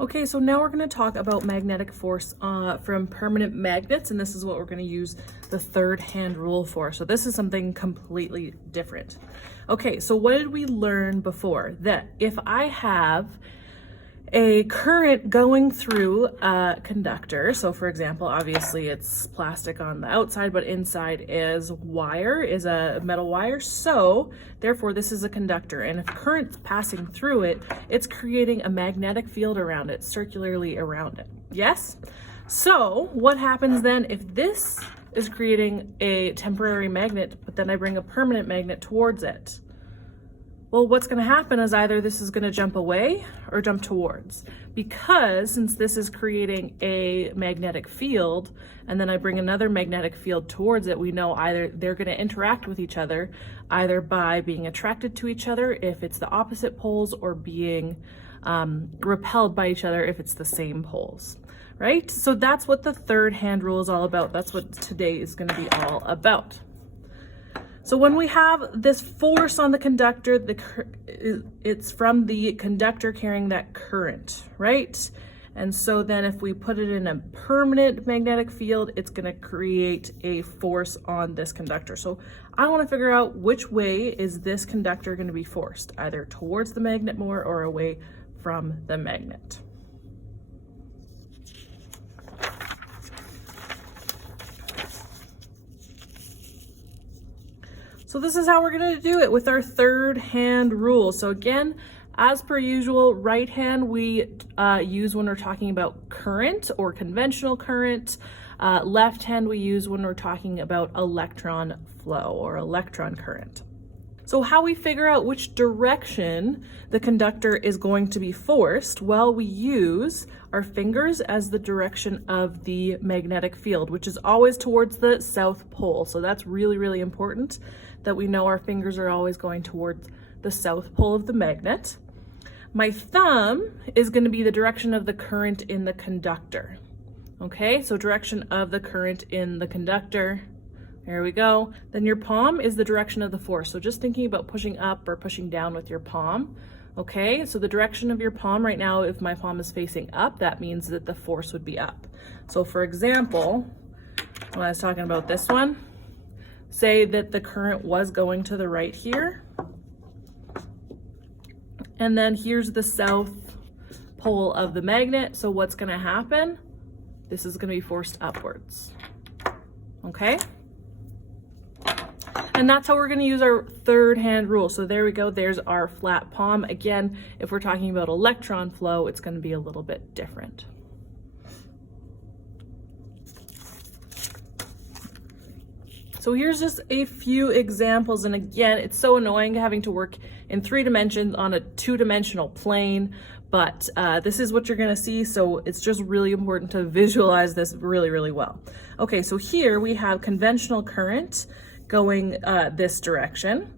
Okay, so now we're going to talk about magnetic force from permanent magnets, and this is what we're going to use the third hand rule for. So this is something completely different. Okay, so what did we learn before? That if I have a current going through a conductor, so for example, obviously it's plastic on the outside, but inside is wire, is a metal wire, so therefore this is a conductor, and if current's passing through it, it's creating a magnetic field around it, circularly around it. Yes? So what happens then if this is creating a temporary magnet, but then I bring a permanent magnet towards it? Well, what's going to happen is either this is going to jump away or jump towards, because since this is creating a magnetic field and then I bring another magnetic field towards it, we know either they're going to interact with each other either by being attracted to each other if it's the opposite poles, or being repelled by each other if it's the same poles, right? So that's what the third hand rule is all about. That's what today is going to be all about. So when we have this force on the conductor, it's from the conductor carrying that current, right? And so then if we put it in a permanent magnetic field, it's going to create a force on this conductor. So I want to figure out which way is this conductor going to be forced, either towards the magnet more or away from the magnet. So this is how we're going to do it with our third hand rule. So again, as per usual, right hand we use when we're talking about current or conventional current. Left hand we use when we're talking about electron flow or electron current. So how we figure out which direction the conductor is going to be forced? Well, we use our fingers as the direction of the magnetic field, which is always towards the South Pole. So that's really, really important that we know our fingers are always going towards the South Pole of the magnet. My thumb is going to be the direction of the current in the conductor. Okay, so direction of the current in the conductor. There we go. Then your palm is the direction of the force. So just thinking about pushing up or pushing down with your palm. Okay, so the direction of your palm right now, if my palm is facing up, that means that the force would be up. So for example, when I was talking about this one, say that the current was going to the right here, and then here's the South Pole of the magnet. So what's going to happen? This is going to be forced upwards. Okay? And that's how we're going to use our third hand rule. So there we go. There's our flat palm. Again, if we're talking about electron flow, it's going to be a little bit different. So here's just a few examples. And again, it's so annoying having to work in 3 dimensions on a 2-dimensional plane, but this is what you're going to see. So it's just really important to visualize this really, really well. Okay, so here we have conventional current going this direction.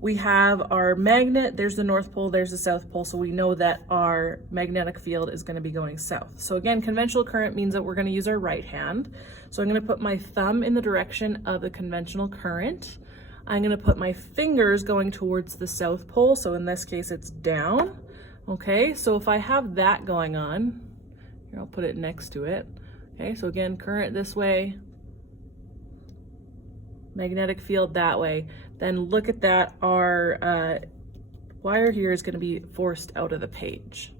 We have our magnet, there's the North Pole, there's the South Pole, so we know that our magnetic field is going to be going south. So again, conventional current means that we're going to use our right hand. So I'm going to put my thumb in the direction of the conventional current. I'm going to put my fingers going towards the South Pole, so in this case it's down. Okay, so if I have that going on, here I'll put it next to it. Okay, so again, current this way, magnetic field that way. Then look at that, our wire here is going to be forced out of the page.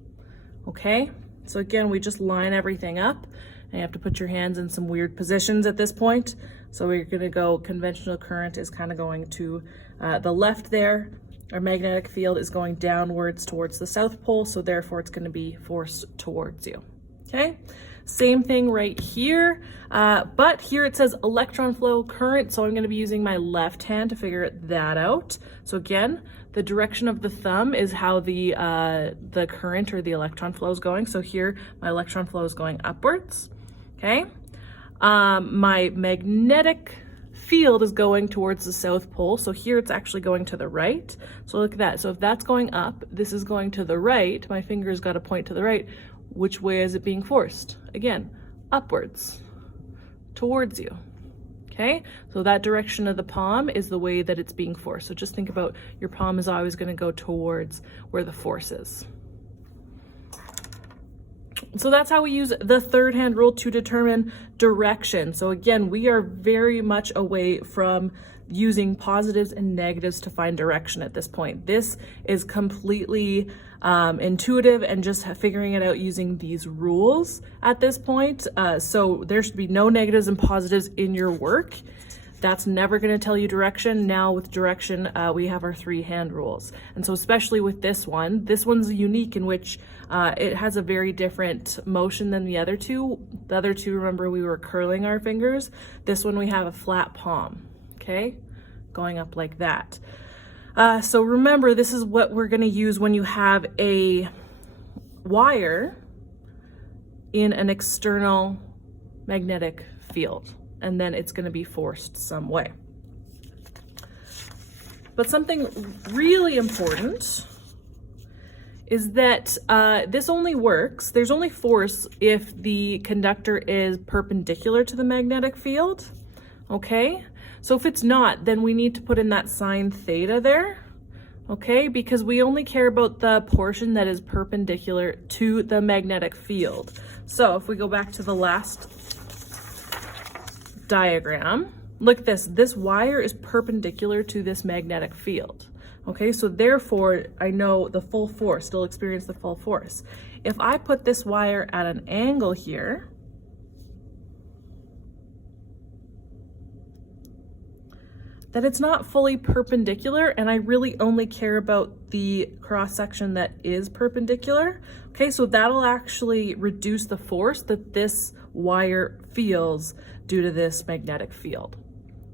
Okay, so again, we just line everything up, and you have to put your hands in some weird positions at this point. So we're going to go, conventional current is kind of going to the left there. Our magnetic field is going downwards towards the South Pole, so therefore it's going to be forced towards you. Okay, same thing right here, but here it says electron flow current, so I'm going to be using my left hand to figure that out. So again, the direction of the thumb is how the current or the electron flow is going. So here my electron flow is going upwards. Okay, my magnetic field is going towards the South Pole, so here it's actually going to the right. So look at that. So if that's going up, this is going to the right. My finger's got to point to the right. Which way is it being forced? Again, upwards, towards you. Okay, so that direction of the palm is the way that it's being forced. So just think about your palm is always going to go towards where the force is. So that's how we use the third hand rule to determine direction. So again, we are very much away from using positives and negatives to find direction at this point. This is completely intuitive and just figuring it out using these rules at this point. So there should be no negatives and positives in your work. That's never going to tell you direction. Now with direction, we have our 3 hand rules. And so especially with this one's unique in which it has a very different motion than the other two. The other two, remember, we were curling our fingers. This one, we have a flat palm, okay? Going up like that. So remember, this is what we're going to use when you have a wire in an external magnetic field, and then it's going to be forced some way. But something really important is that this only works, there's only force if the conductor is perpendicular to the magnetic field, okay? So if it's not, then we need to put in that sine theta there, okay? Because we only care about the portion that is perpendicular to the magnetic field. So if we go back to the last diagram, look at this wire is perpendicular to this magnetic field. Okay, so therefore I know the full force, still experience the full force. If I put this wire at an angle here, that it's not fully perpendicular, and I really only care about the cross section that is perpendicular. Okay, so that'll actually reduce the force that this wire feels due to this magnetic field.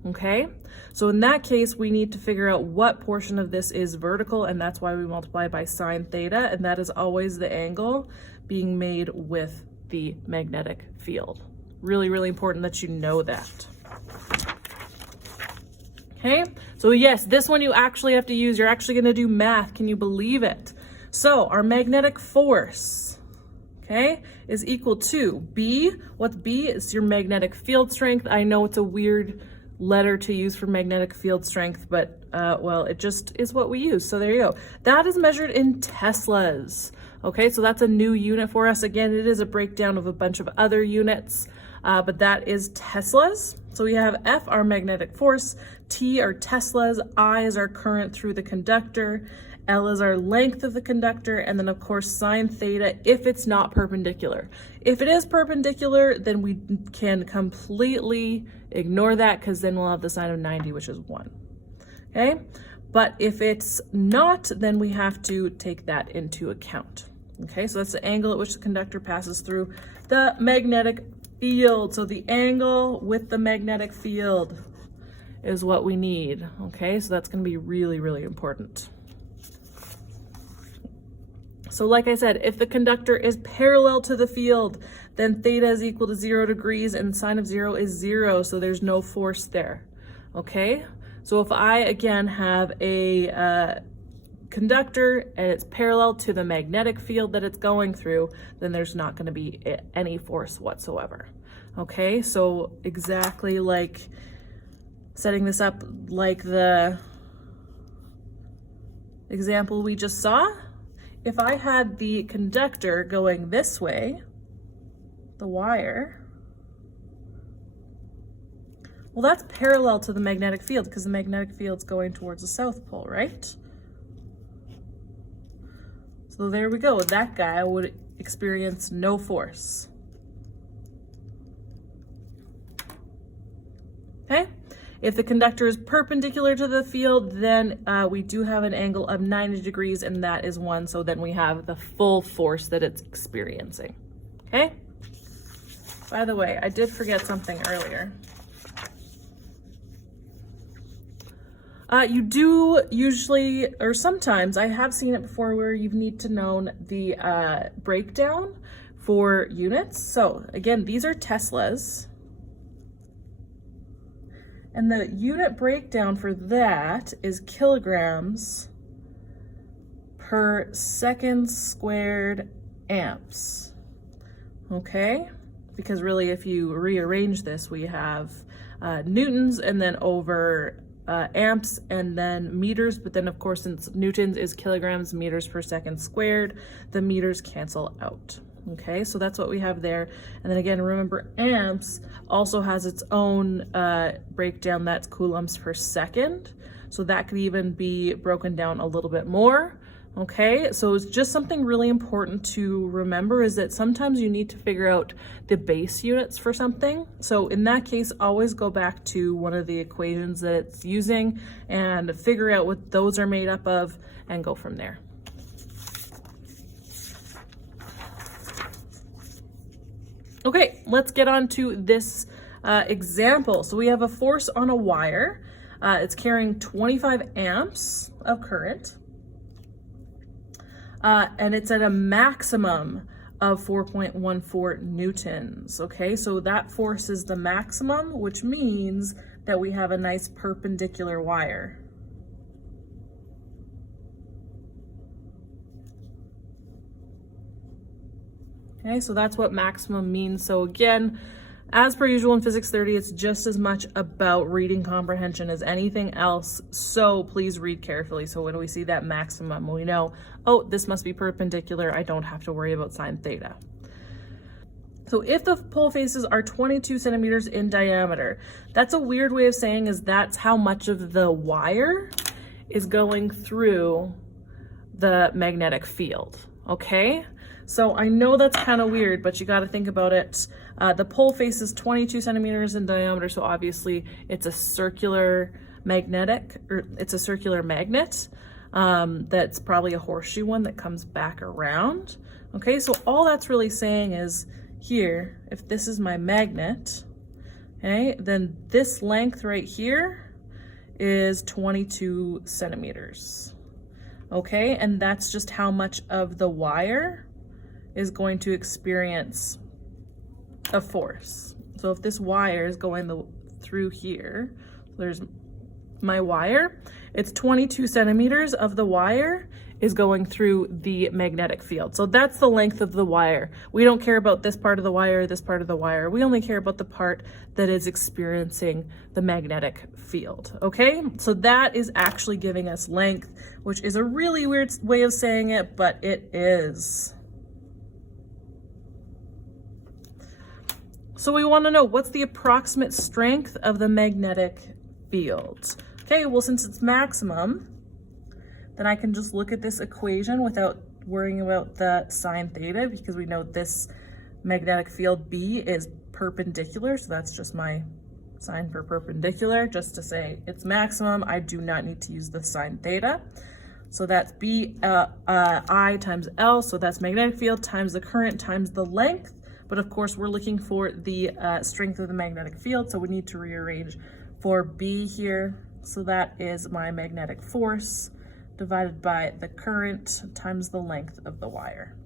Okay, so in that case, we need to figure out what portion of this is vertical, and that's why we multiply by sine theta, and that is always the angle being made with the magnetic field. Really, really important that you know that. Okay, so yes, this one you actually have to use. You're actually going to do math. Can you believe it? So our magnetic force, okay, is equal to B. What's B? It's your magnetic field strength. I know it's a weird letter to use for magnetic field strength, but well, it just is what we use. So there you go. That is measured in Teslas. Okay, so that's a new unit for us. Again, it is a breakdown of a bunch of other units, but that is Teslas. So we have F, our magnetic force, T, our Teslas, I is our current through the conductor, L is our length of the conductor, and then of course sine theta if it's not perpendicular. If it is perpendicular, then we can completely ignore that because then we'll have the sine of 90, which is 1. Okay, but if it's not, then we have to take that into account. Okay, so that's the angle at which the conductor passes through the magnetic field. So the angle with the magnetic field is what we need. Okay, so that's going to be really, really important. So like I said, if the conductor is parallel to the field, then theta is equal to 0 degrees and sine of 0 is 0, so there's no force there. Okay, so if I again have a conductor and it's parallel to the magnetic field that it's going through, then there's not going to be any force whatsoever. Okay, so exactly like setting this up like the example we just saw, if I had the conductor going this way, the wire, well, that's parallel to the magnetic field because the magnetic field's going towards the South Pole, right? So there we go. That guy would experience no force. Okay? If the conductor is perpendicular to the field, then we do have an angle of 90 degrees, and that is 1. So then we have the full force that it's experiencing. Okay? By the way, I did forget something earlier. You do usually, or sometimes, I have seen it before where you need to know the breakdown for units. So again, these are Teslas. And the unit breakdown for that is kilograms per second squared amps. Okay? Because really, if you rearrange this, we have newtons and then over amps and then meters, but then of course since newtons is kilograms meters per second squared, the meters cancel out. Okay, so that's what we have there. And then again, remember amps also has its own breakdown, that's coulombs per second. So that could even be broken down a little bit more. Okay, so it's just something really important to remember is that sometimes you need to figure out the base units for something. So in that case, always go back to one of the equations that it's using and figure out what those are made up of and go from there. Okay, let's get on to this example. So we have a force on a wire. It's carrying 25 amps of current. And it's at a maximum of 4.14 newtons. Okay, so that force is the maximum, which means that we have a nice perpendicular wire. Okay, so that's what maximum means. So again, as per usual in Physics 30, it's just as much about reading comprehension as anything else. So please read carefully. So when we see that maximum, we know, oh, this must be perpendicular. I don't have to worry about sine theta. So if the pole faces are 22 centimeters in diameter, that's a weird way of saying is that's how much of the wire is going through the magnetic field. Okay. So I know that's kind of weird, but you got to think about it. The pole face is 22 centimeters in diameter, so obviously it's a circular magnet. That's probably a horseshoe one that comes back around. Okay, so all that's really saying is here, if this is my magnet, okay, then this length right here is 22 centimeters. Okay, and that's just how much of the wire is going to experience a force. So if this wire is going through here, there's my wire, it's 22 centimeters of the wire is going through the magnetic field. So that's the length of the wire. We don't care about this part of the wire, this part of the wire. We only care about the part that is experiencing the magnetic field, okay? So that is actually giving us length, which is a really weird way of saying it, but it is. So we want to know what's the approximate strength of the magnetic field. Okay, well, since it's maximum, then I can just look at this equation without worrying about the sine theta because we know this magnetic field B is perpendicular. So that's just my sign for perpendicular, just to say it's maximum. I do not need to use the sine theta. So that's B I times L. So that's magnetic field times the current times the length. But of course, we're looking for the strength of the magnetic field, so we need to rearrange for B here. So that is my magnetic force divided by the current times the length of the wire.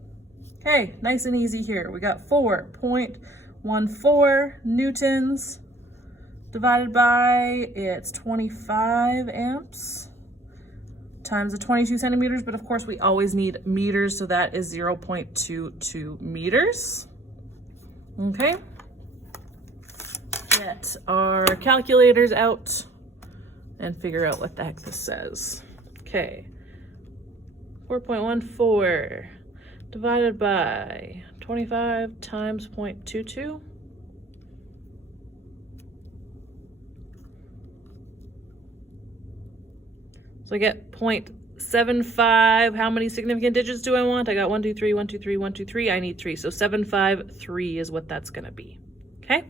Okay, nice and easy here. We got 4.14 newtons divided by, it's 25 amps times the 22 centimeters, but of course we always need meters, so that is 0.22 meters. Okay, get our calculators out and figure out what the heck this says. Okay, 4.14 divided by 25 times 0.22. So I get 0.75. How many significant digits do I want? I got 1, 2, 3, 1, 2, 3, 1, 2, 3. I need 3. So 753 is what that's going to be. Okay.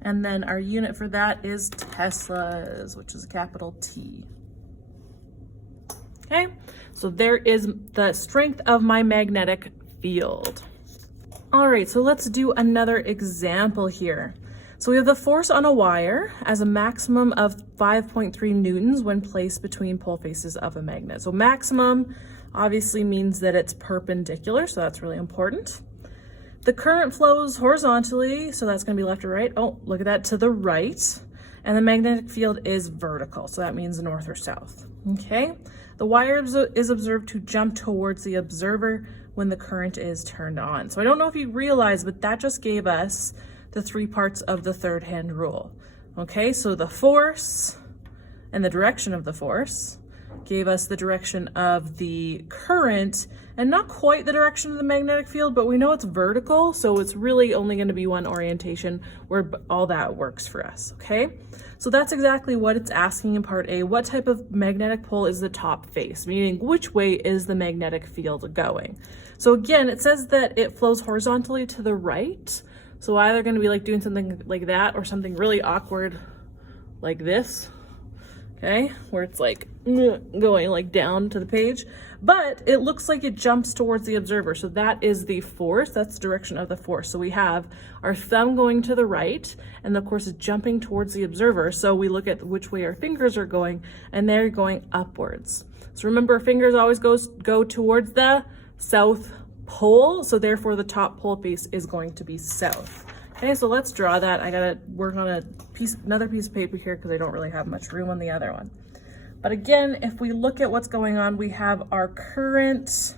And then our unit for that is Teslas, which is a capital T. Okay. So there is the strength of my magnetic field. All right. So let's do another example here. So we have the force on a wire as a maximum of 5.3 newtons when placed between pole faces of a magnet. So maximum obviously means that it's perpendicular, so that's really important. The current flows horizontally, so that's going to be left or right. Oh, look at that, to the right. And the magnetic field is vertical, so that means north or south. Okay, the wire is observed to jump towards the observer when the current is turned on. So I don't know if you realize, but that just gave us the 3 parts of the third hand rule. Okay, so the force, and the direction of the force, gave us the direction of the current, and not quite the direction of the magnetic field, but we know it's vertical, so it's really only going to be one orientation where all that works for us, okay? So that's exactly what it's asking in part A. What type of magnetic pole is the top face? Meaning, which way is the magnetic field going? So again, it says that it flows horizontally to the right. So either going to be like doing something like that or something really awkward like this. Okay, where it's like going like down to the page, but it looks like it jumps towards the observer. So that is the force, that's the direction of the force. So we have our thumb going to the right, and of course it's jumping towards the observer. So we look at which way our fingers are going, and they're going upwards. So remember, our fingers always go towards the south pole. So therefore the top pole face is going to be south. Okay, so let's draw that. I gotta work on another piece of paper here because I don't really have much room on the other one. But again, if we look at what's going on, we have our current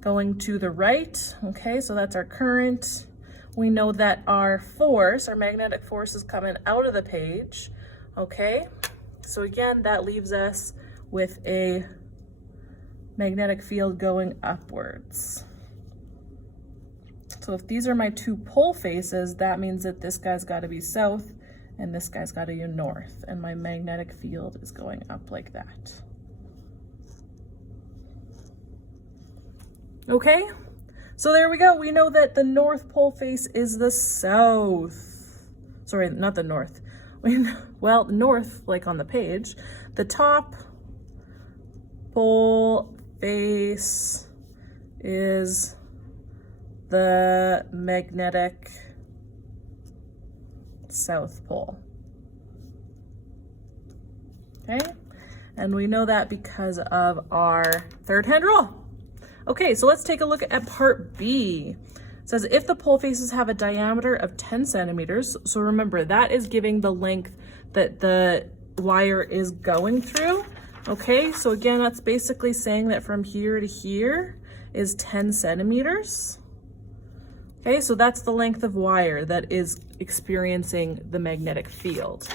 going to the right. Okay, so that's our current. We know that our force, our magnetic force, is coming out of the page. Okay, so again, that leaves us with a magnetic field going upwards. So if these are my two pole faces, that means that this guy's got to be south and this guy's got to be north, and my magnetic field is going up like that. Okay, so there we go. We know that the north pole face is the south. Sorry, not the north. Well, north, like on the page. The top pole face is the magnetic south pole. Okay, and we know that because of our third hand rule. Okay, so let's take a look at part B. It says if the pole faces have a diameter of 10 centimeters, so remember that is giving the length that the wire is going through. Okay, so again, that's basically saying that from here to here is 10 centimeters. Okay, so that's the length of wire that is experiencing the magnetic field.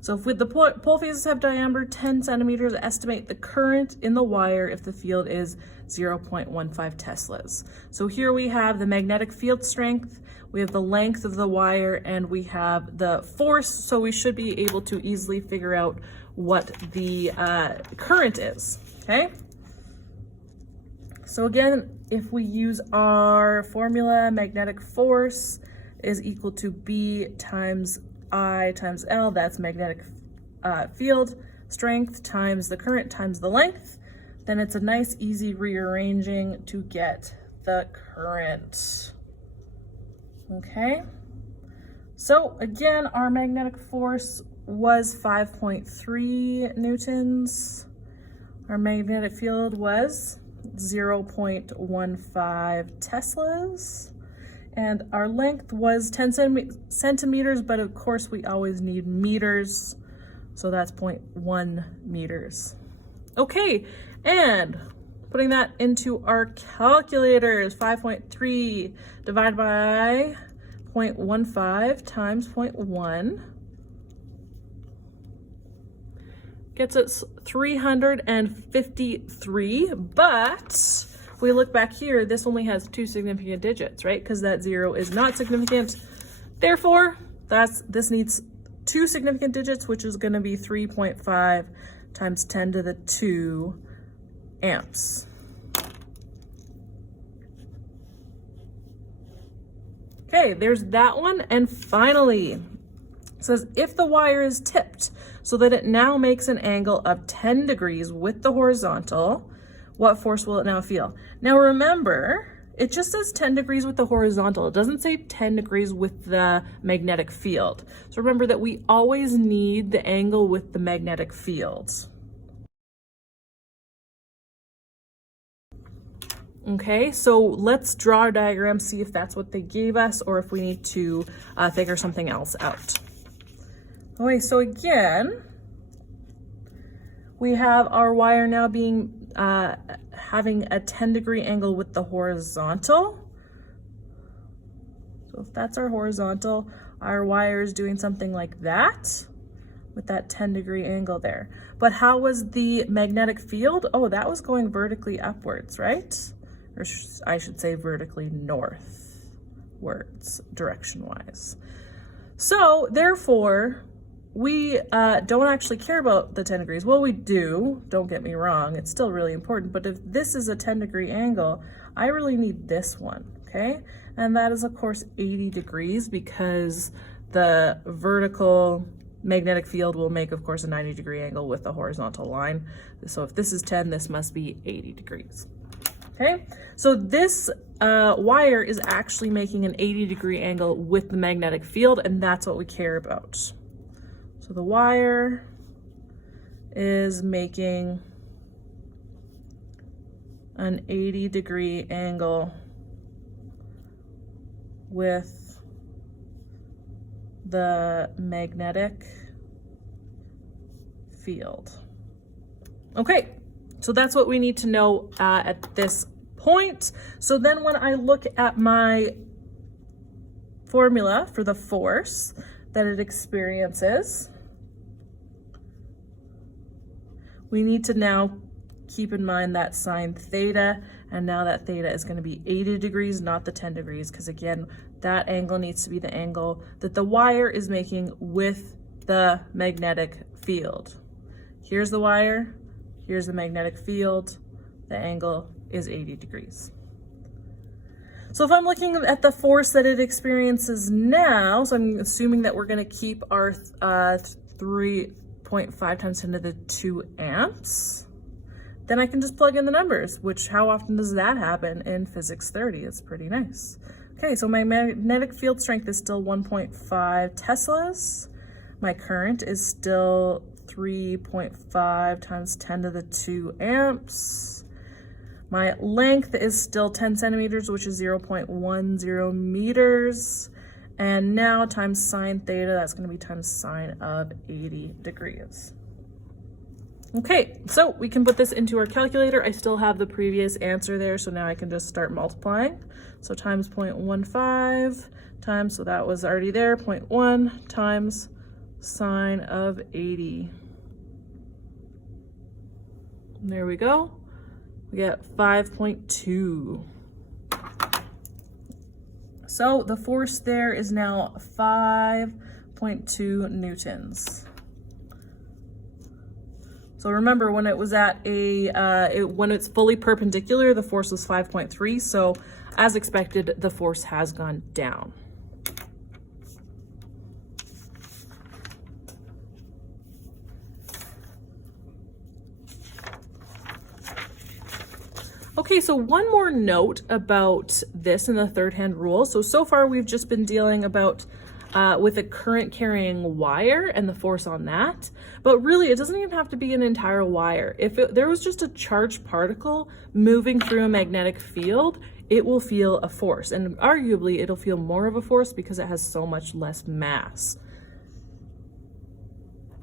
So if with the pole faces have diameter 10 centimeters, estimate the current in the wire if the field is 0.15 teslas. So here we have the magnetic field strength, we have the length of the wire, and we have the force, so we should be able to easily figure out what the current is, okay? So again, if we use our formula, magnetic force is equal to B times I times L, that's magnetic field strength times the current times the length, then it's a nice easy rearranging to get the current. Okay, so again, our magnetic force was 5.3 newtons. Our magnetic field was 0.15 teslas, and our length was 10 centimeters, but of course we always need meters, so that's 0.1 meters. Okay, and putting that into our calculators, 5.3 divided by 0.15 times 0.1 gets us 353, but if we look back here, this only has 2 significant digits, right? Because that 0 is not significant. Therefore, this needs 2 significant digits, which is going to be 3.5 times 10 to the 2 amps. Okay, there's that one. And finally, it says if the wire is tipped so that it now makes an angle of 10 degrees with the horizontal, what force will it now feel? Now remember, it just says 10 degrees with the horizontal. It doesn't say 10 degrees with the magnetic field. So remember that we always need the angle with the magnetic field. Okay, so let's draw our diagram, see if that's what they gave us or if we need to figure something else out. Okay, so again, we have our wire now being having a 10-degree angle with the horizontal. So if that's our horizontal, our wire is doing something like that with that 10-degree angle there. But how was the magnetic field? Oh, that was going vertically upwards, right? Or I should say vertically northwards, direction-wise. So therefore, we don't actually care about the 10 degrees. Well, we do, don't get me wrong, it's still really important, but if this is a 10-degree angle, I really need this one, okay? And that is, of course, 80 degrees because the vertical magnetic field will make, of course, a 90-degree angle with the horizontal line. So if this is 10, this must be 80 degrees. Okay, so this wire is actually making an 80-degree angle with the magnetic field, and that's what we care about. So the wire is making an 80-degree angle with the magnetic field. Okay, so that's what we need to know at this point. So then when I look at my formula for the force that it experiences, we need to now keep in mind that sine theta, and now that theta is going to be 80 degrees, not the 10 degrees, because again, that angle needs to be the angle that the wire is making with the magnetic field. Here's the wire, here's the magnetic field, the angle is 80 degrees. So if I'm looking at the force that it experiences now, so I'm assuming that we're going to keep our 3.5 times 10 to the 2 amps, then I can just plug in the numbers, which how often does that happen in Physics 30? It's pretty nice. Okay, so my magnetic field strength is still 1.5 Teslas. My current is still 3.5 times 10 to the 2 amps. My length is still 10 centimeters, which is 0.10 meters. And now times sine theta, that's going to be times sine of 80 degrees. Okay, so we can put this into our calculator. I still have the previous answer there, so now I can just start multiplying. So times 0.15 times, so that was already there, 0.1 times sine of 80. And there we go. We get 5.2. So the force there is now 5.2 newtons. So remember, when it was at when it's fully perpendicular, the force was 5.3. So as expected, the force has gone down. Okay, so one more note about this in the third hand rule. So far we've just been dealing about with a current carrying wire and the force on that, but really it doesn't even have to be an entire wire. If there was just a charged particle moving through a magnetic field, it will feel a force, and arguably it'll feel more of a force because it has so much less mass.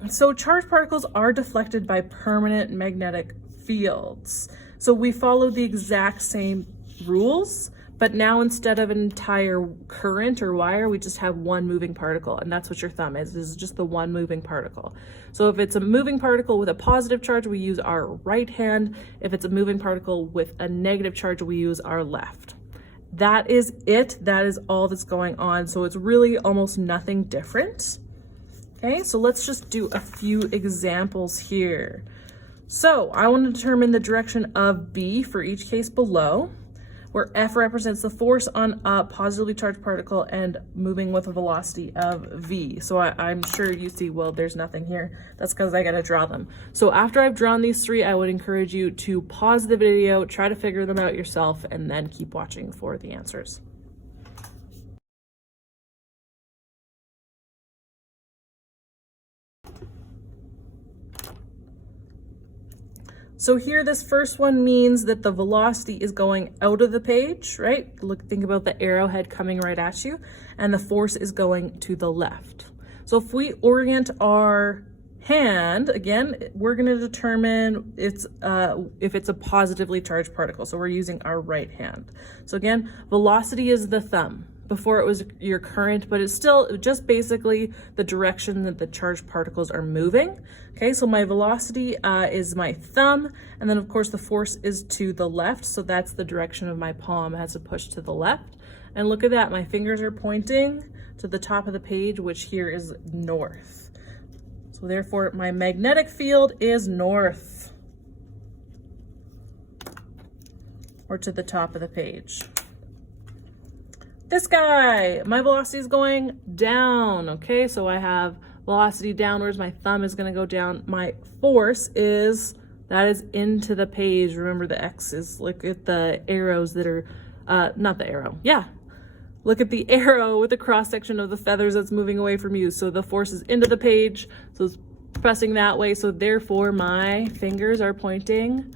So charged particles are deflected by permanent magnetic fields. So we follow the exact same rules, but now instead of an entire current or wire, we just have one moving particle, and that's what your thumb is just the one moving particle. So if it's a moving particle with a positive charge, we use our right hand. If it's a moving particle with a negative charge, we use our left. That is it. That is all that's going on. So it's really almost nothing different. Okay, so let's just do a few examples here. So I want to determine the direction of B for each case below, where F represents the force on a positively charged particle and moving with a velocity of V. So I'm sure you see, well, there's nothing here. That's because I got to draw them. So after I've drawn these three, I would encourage you to pause the video, try to figure them out yourself, and then keep watching for the answers. So here, this first one means that the velocity is going out of the page, right? Think about the arrowhead coming right at you, and the force is going to the left. So if we orient our hand, again, we're going to determine if it's a positively charged particle. So we're using our right hand. So again, velocity is the thumb. before it was your current, but it's still just basically the direction that the charged particles are moving. Okay, so my velocity is my thumb, and then of course the force is to the left, so that's the direction of my palm, has to push to the left. And look at that, my fingers are pointing to the top of the page, which here is north. So therefore my magnetic field is north, or to the top of the page. This guy, my velocity is going down. Okay, so I have velocity downwards, my thumb is going to go down. My force is, that is into the page. Remember the X is, look at the arrows that are, not the arrow, yeah. Look at the arrow with the cross section of the feathers that's moving away from you. So the force is into the page, so it's pressing that way. So therefore my fingers are pointing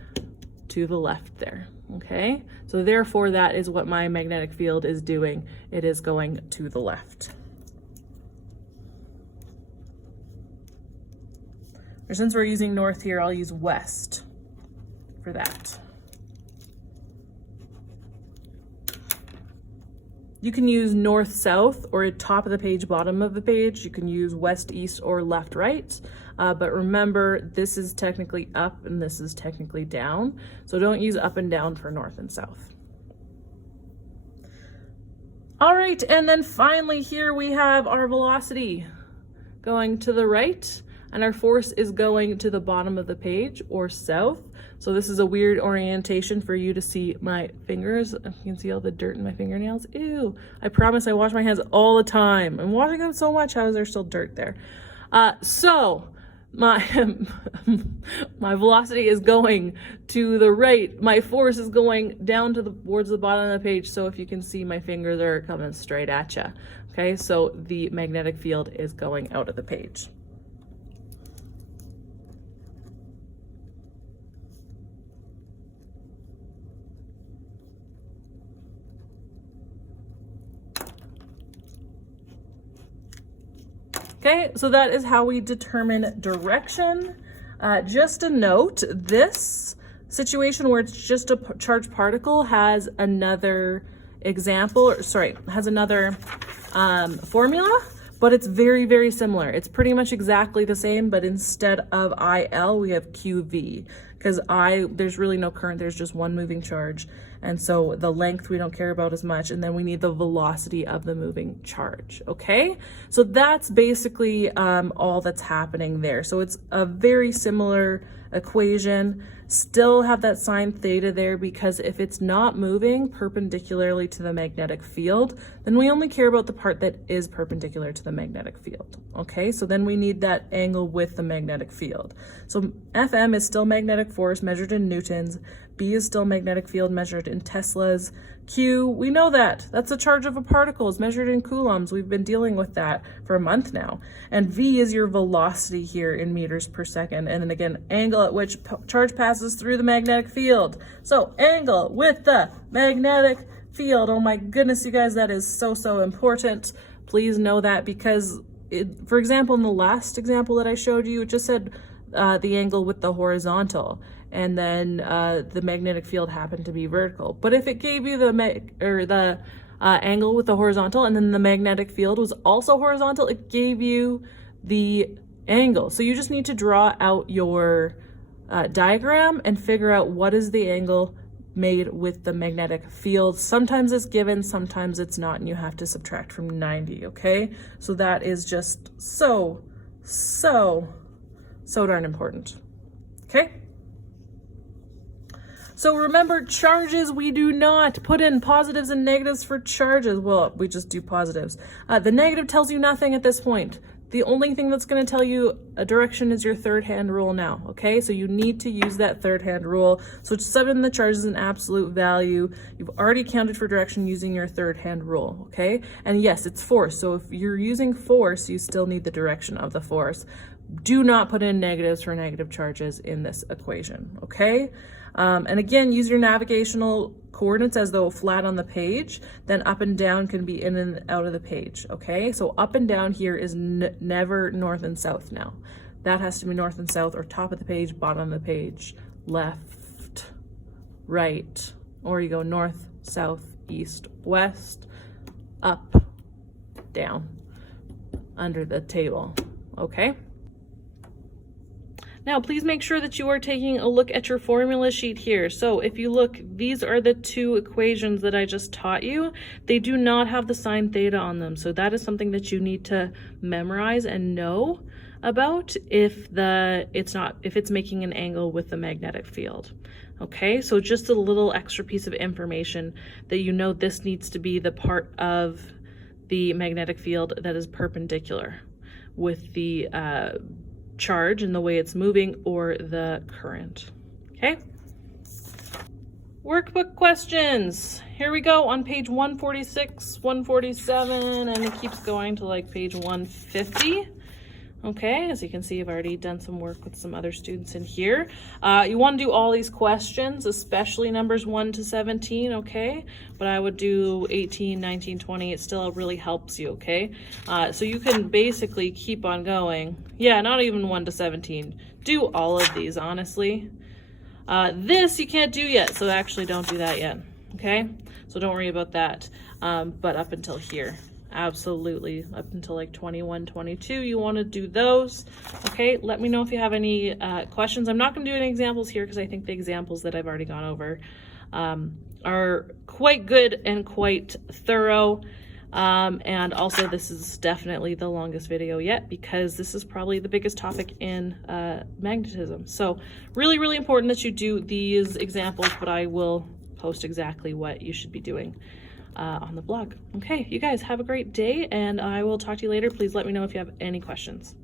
to the left there. Okay, so therefore that is what my magnetic field is doing. It is going to the left. Or since we're using north here, I'll use west for that. You can use north, south, or top of the page, bottom of the page. You can use west, east, or left, right. But remember, this is technically up and this is technically down. So don't use up and down for north and south. All right, and then finally here we have our velocity going to the right, and our force is going to the bottom of the page or south. So this is a weird orientation for you to see my fingers. You can see all the dirt in my fingernails. Ew, I promise I wash my hands all the time. I'm washing them so much, how is there still dirt there? So my my velocity is going to the right. My force is going down towards the bottom of the page. So if you can see, my fingers are coming straight at you. Okay, so the magnetic field is going out of the page. Okay, so that is how we determine direction. Just a note, this situation where it's just a charged particle has another example, has another formula, but it's very, very similar. It's pretty much exactly the same, but instead of IL, we have QV, because there's really no current, there's just one moving charge. And so the length we don't care about as much, and then we need the velocity of the moving charge, okay? So that's basically all that's happening there. So it's a very similar equation. Still have that sine theta there, because if it's not moving perpendicularly to the magnetic field, then we only care about the part that is perpendicular to the magnetic field, okay? So then we need that angle with the magnetic field. So Fm is still magnetic force measured in newtons, B is still magnetic field measured in Teslas, Q, we know that. That's the charge of a particle, is measured in coulombs. We've been dealing with that for a month now. And V is your velocity here in meters per second. And then again, angle at which charge passes through the magnetic field. So angle with the magnetic field. Oh my goodness, you guys, that is so, so important. Please know that, because for example, in the last example that I showed you, it just said the angle with the horizontal, and then the magnetic field happened to be vertical. But if it gave you the angle with the horizontal and then the magnetic field was also horizontal, it gave you the angle. So you just need to draw out your diagram and figure out what is the angle made with the magnetic field. Sometimes it's given, sometimes it's not, and you have to subtract from 90, okay? So that is just so darn important, okay? So remember, charges, we do not put in positives and negatives for charges. Well, we just do positives. The negative tells you nothing at this point. The only thing that's going to tell you a direction is your third hand rule now, okay? So you need to use that third hand rule. So sub in the charge as an absolute value. You've already counted for direction using your third hand rule, okay? And yes, it's force. So if you're using force, you still need the direction of the force. Do not put in negatives for negative charges in this equation, okay? And again, use your navigational coordinates as though flat on the page. Then up and down can be in and out of the page, okay? So up and down here is never north and south now. That has to be north and south, or top of the page, bottom of the page, left, right, or you go north, south, east, west, up, down, under the table, okay? Now, please make sure that you are taking a look at your formula sheet here. So if you look, these are the two equations that I just taught you. They do not have the sine theta on them. So that is something that you need to memorize and know about if it's making an angle with the magnetic field. Okay, so just a little extra piece of information that you know this needs to be the part of the magnetic field that is perpendicular with the charge and the way it's moving or the current. Okay. Workbook questions. Here we go on page 146, 147, and it keeps going to like page 150. Okay, as you can see, I've already done some work with some other students in here. You want to do all these questions, especially numbers 1 to 17, okay? But I would do 18, 19, 20. It still really helps you, okay? So you can basically keep on going. Yeah, not even 1 to 17. Do all of these, honestly. This you can't do yet, so actually don't do that yet, okay? So don't worry about that. But up until here. Absolutely, up until like 21, 22, you want to do those. Okay, let me know if you have any questions. I'm not going to do any examples here because I think the examples that I've already gone over are quite good and quite thorough. And also this is definitely the longest video yet because this is probably the biggest topic in magnetism. So really, really important that you do these examples, but I will post exactly what you should be doing on the blog. Okay, you guys have a great day and I will talk to you later. Please let me know if you have any questions.